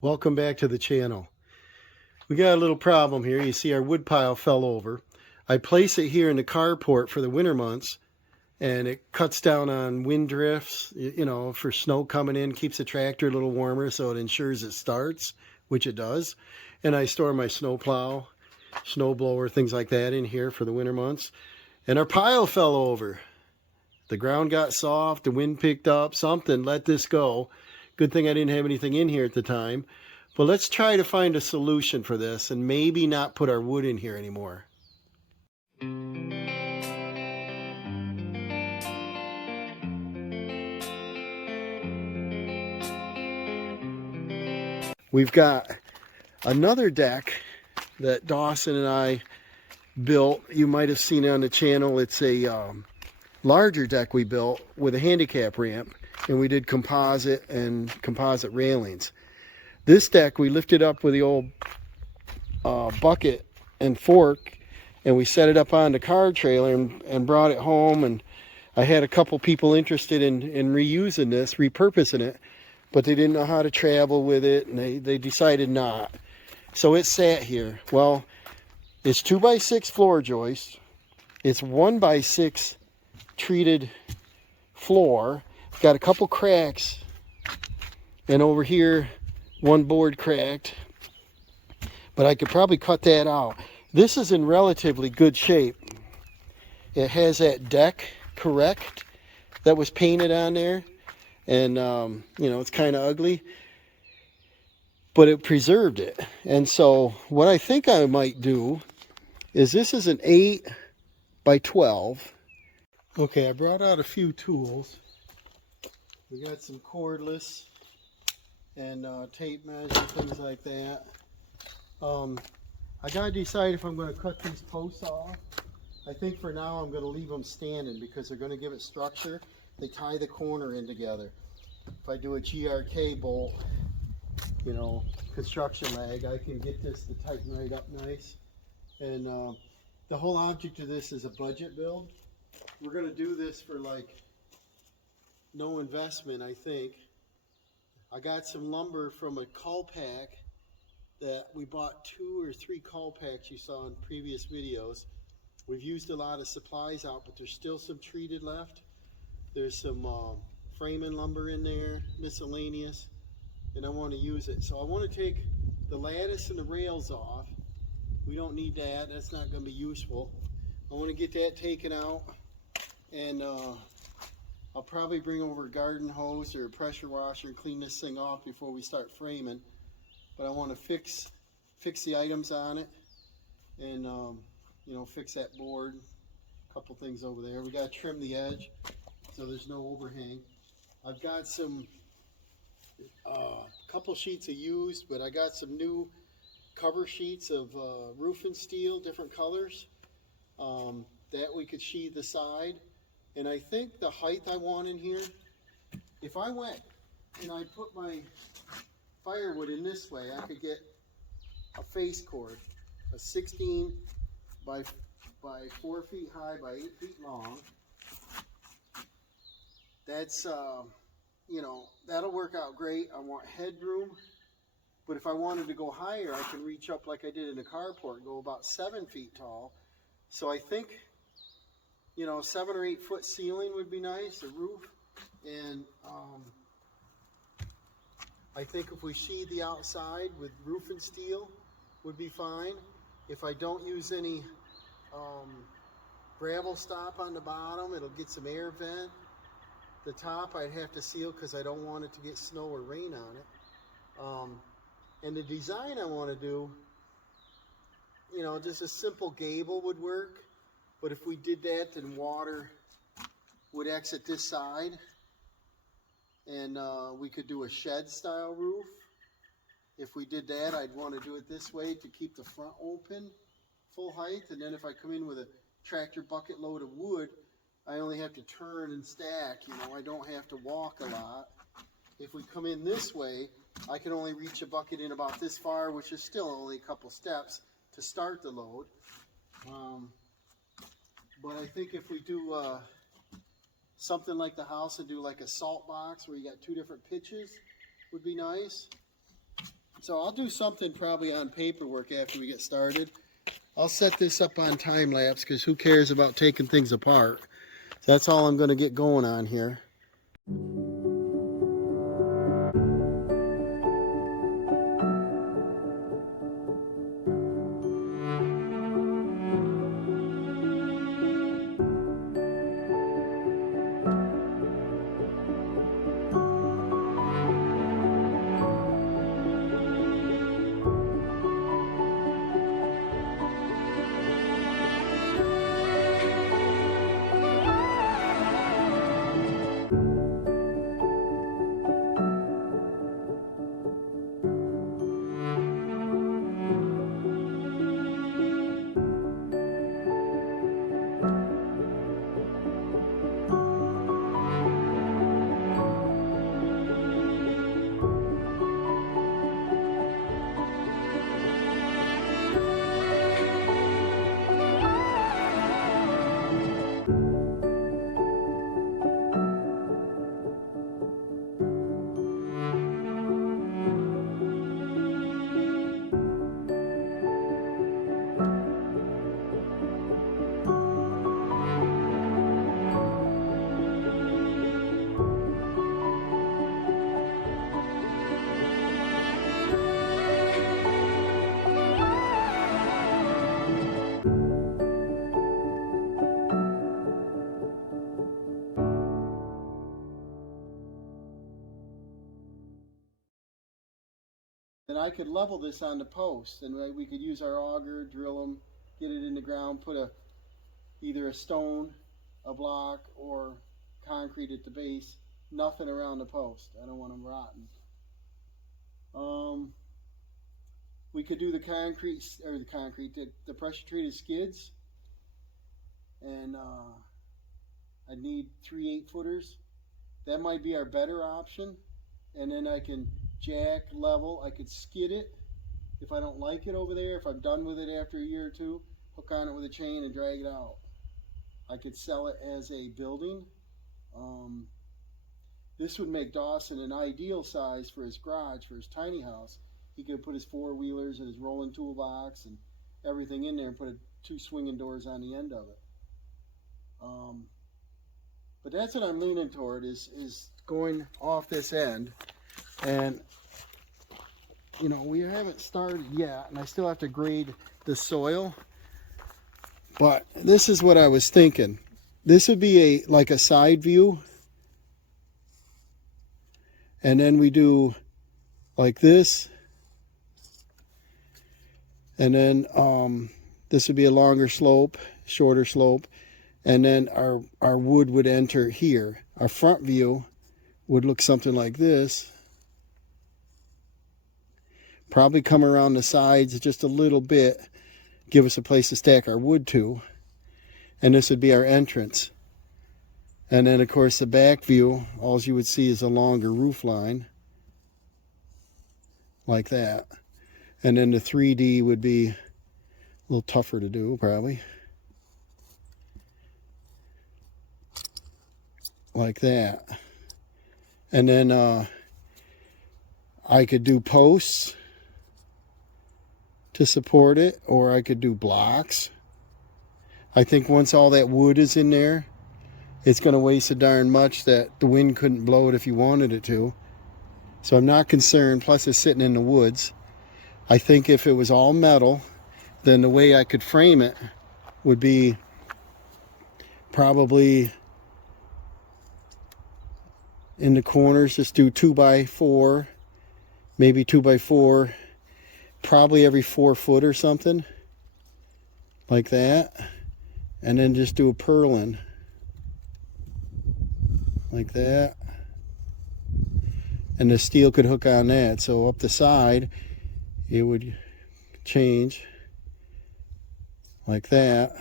Welcome back to the channel. We got a little problem here. You see our wood pile fell over. I place it here in the carport for the winter months, and it cuts down on wind drifts, for snow coming in, keeps the tractor a little warmer so it ensures it starts, which it does. And I store my snow plow, snow blower, things like that in here for the winter months. And our pile fell over. The ground got soft, the wind picked up, something let this go. Good thing I didn't have anything in here at the time. But let's try to find a solution for this and maybe not put our wood in here anymore. We've got another deck that Dawson and I built. You might have seen it on the channel. It's a larger deck we built with a handicap ramp, and we did composite and composite railings. This deck we lifted up with the old bucket and fork, and we set it up on the car trailer and brought it home. And I had a couple people interested in reusing this, repurposing it, but they didn't know how to travel with it, and they decided not. So it sat here. Well, it's 2x6 floor joist. It's 1x6 treated floor. It's got a couple cracks, and over here one board cracked, but I could probably cut that out. This is in relatively good shape. It has that deck correct that was painted on there, and it's kind of ugly, but it preserved it. And so what I think I might do is, this is an 8x12. Okay, I brought out a few tools. We got some cordless and tape measure, things like that. I gotta decide if I'm going to cut these posts off. I think for now I'm going to leave them standing because they're going to give it structure. They tie the corner in together. If I do a GRK bolt, construction lag, I can get this to tighten right up nice. And the whole object of this is a budget build. We're going to do this for no investment, I think. I got some lumber from a cull pack that we bought 2 or 3 cull packs you saw in previous videos. We've used a lot of supplies out, but there's still some treated left. There's some framing lumber in there, miscellaneous, and I want to use it. So I want to take the lattice and the rails off. We don't need that. That's not going to be useful. I want to get that taken out, and I'll probably bring over a garden hose or a pressure washer and clean this thing off before we start framing. But I want to fix the items on it, and fix that board. A couple things over there. We got to trim the edge so there's no overhang. I've got some couple sheets of used, but I got some new cover sheets of roofing steel, different colors, that we could sheathe the side. And I think the height I want in here, if I went and I put my firewood in this way, I could get a face cord, a 16 by 4 feet high by 8 feet long. That's, that'll work out great. I want headroom, but if I wanted to go higher, I can reach up like I did in the carport, go about 7 feet tall. So I think 7 or 8 foot ceiling would be nice, a roof. And I think if we sheathe the outside with roofing steel would be fine. If I don't use any gravel stop on the bottom, it'll get some air vent. The top I'd have to seal because I don't want it to get snow or rain on it. And the design I want to do, just a simple gable would work. But if we did that, then water would exit this side, and we could do a shed style roof. If we did that, I'd want to do it this way to keep the front open, full height. And then if I come in with a tractor bucket load of wood, I only have to turn and stack. I don't have to walk a lot. If we come in this way, I can only reach a bucket in about this far, which is still only a couple steps to start the load. But I think if we do something like the house and do like a salt box where you got 2 different pitches would be nice. So I'll do something probably on paperwork after we get started. I'll set this up on time lapse because who cares about taking things apart. So that's all I'm going to get going on here. Then I could level this on the post, and we could use our auger, drill them, get it in the ground, put either a stone, a block, or concrete at the base. Nothing around the post. I don't want them rotten. We could do the pressure treated skids, and I'd need 3 8-footers. That might be our better option, and then I can jack, level, I could skid it if I don't like it over there. If I'm done with it after a year or two, hook on it with a chain and drag it out. I could sell it as a building. This would make Dawson an ideal size for his garage, for his tiny house. He could put his 4-wheelers and his rolling toolbox and everything in there and put 2 swinging doors on the end of it. But that's what I'm leaning toward, is going off this end. And you know, we haven't started yet, and I still have to grade the soil, but this is what I was thinking. This would be like a side view, and then we do like this, and then this would be a longer slope, shorter slope, and then our wood would enter here. Our front view would look something like this. Probably come around the sides just a little bit, give us a place to stack our wood to, and this would be our entrance. And then of course the back view, all you would see is a longer roof line, like that. And then the 3D would be a little tougher to do, probably. Like that. And then I could do posts to support it, or I could do blocks. I think once all that wood is in there, it's going to weigh so darn much that the wind couldn't blow it if you wanted it to. So I'm not concerned. Plus it's sitting in the woods. I think if it was all metal, then the way I could frame it would be probably in the corners, just do 2x4, maybe 2x4, probably every 4 foot or something like that, and then just do a purlin like that, and the steel could hook on that. So up the side it would change like that,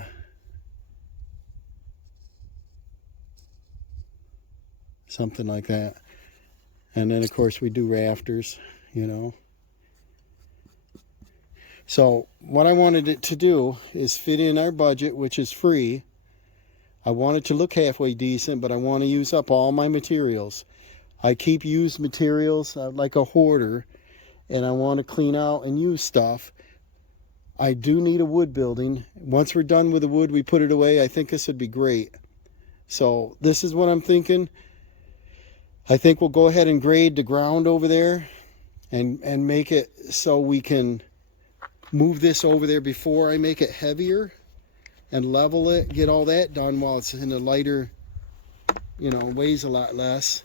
something like that. And then of course we do rafters, you know. So what I wanted it to do is fit in our budget, which is free. I want it to look halfway decent, but I want to use up all my materials. I keep used materials like a hoarder, and I want to clean out and use stuff. I do need a wood building. Once we're done with the wood, we put it away. I think this would be great. So this is what I'm thinking. I think we'll go ahead and grade the ground over there and make it so we can move this over there before I make it heavier and level it, get all that done while it's in a lighter, you know, weighs a lot less.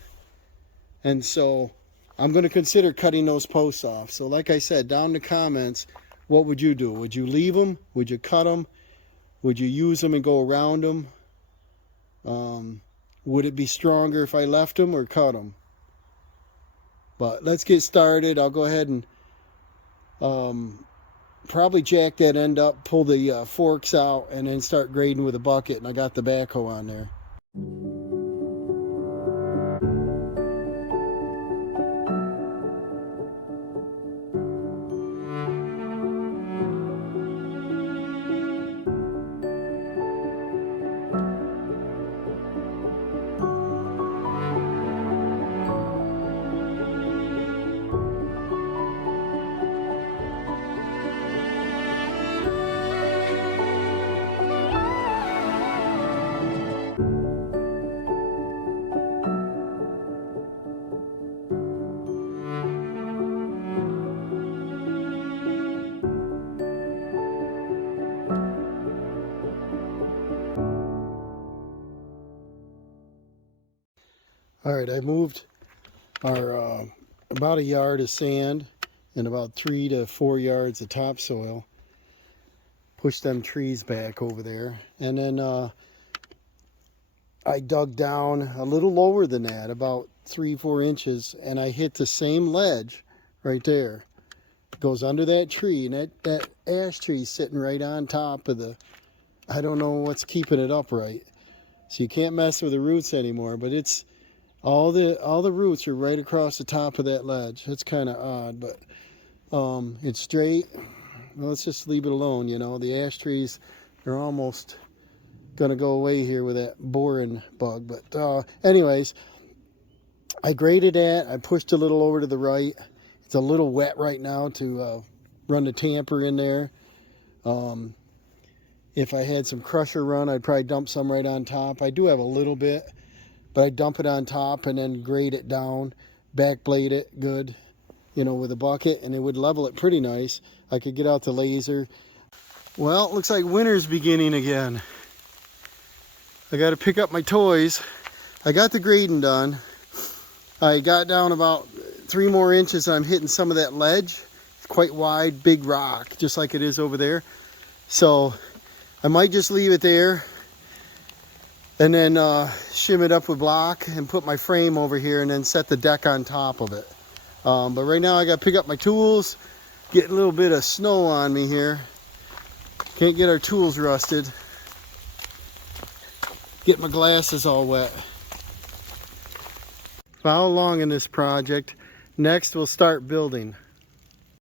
And so I'm going to consider cutting those posts off. So like I said, down in the comments, what would you do? Would you leave them? Would you cut them? Would you use them and go around them? Would it be stronger if I left them or cut them? But let's get started. I'll go ahead and probably jack that end up, pull the forks out, and then start grading with a bucket. And I got the backhoe on there. All right, I moved our about a yard of sand and about 3 to 4 yards of topsoil. Pushed them trees back over there, and then I dug down a little lower than that, about 3-4 inches, and I hit the same ledge right there. It goes under that tree, and that ash tree is sitting right on top of the, I don't know what's keeping it upright. So you can't mess with the roots anymore, but it's all the roots are right across the top of that ledge. It's kind of odd, but it's straight. Well, let's just leave it alone. You know, the ash trees are almost gonna go away here with that boring bug. But anyways, I graded that. I pushed a little over to the right. It's a little wet right now to run the tamper in there. If I had some crusher run, I'd probably dump some right on top. I do have a little bit, but I dump it on top and then grade it down, back blade it good, you know, with a bucket, and it would level it pretty nice. I could get out the laser. Well, it looks like winter's beginning again. I got to pick up my toys. I got the grading done. I got down about 3 more inches and I'm hitting some of that ledge. It's quite wide, big rock, just like it is over there. So I might just leave it there and then shim it up with block and put my frame over here and then set the deck on top of it. But right now I got to pick up my tools, get a little bit of snow on me here. Can't get our tools rusted. Get my glasses all wet. How long in this project? Next we'll start building.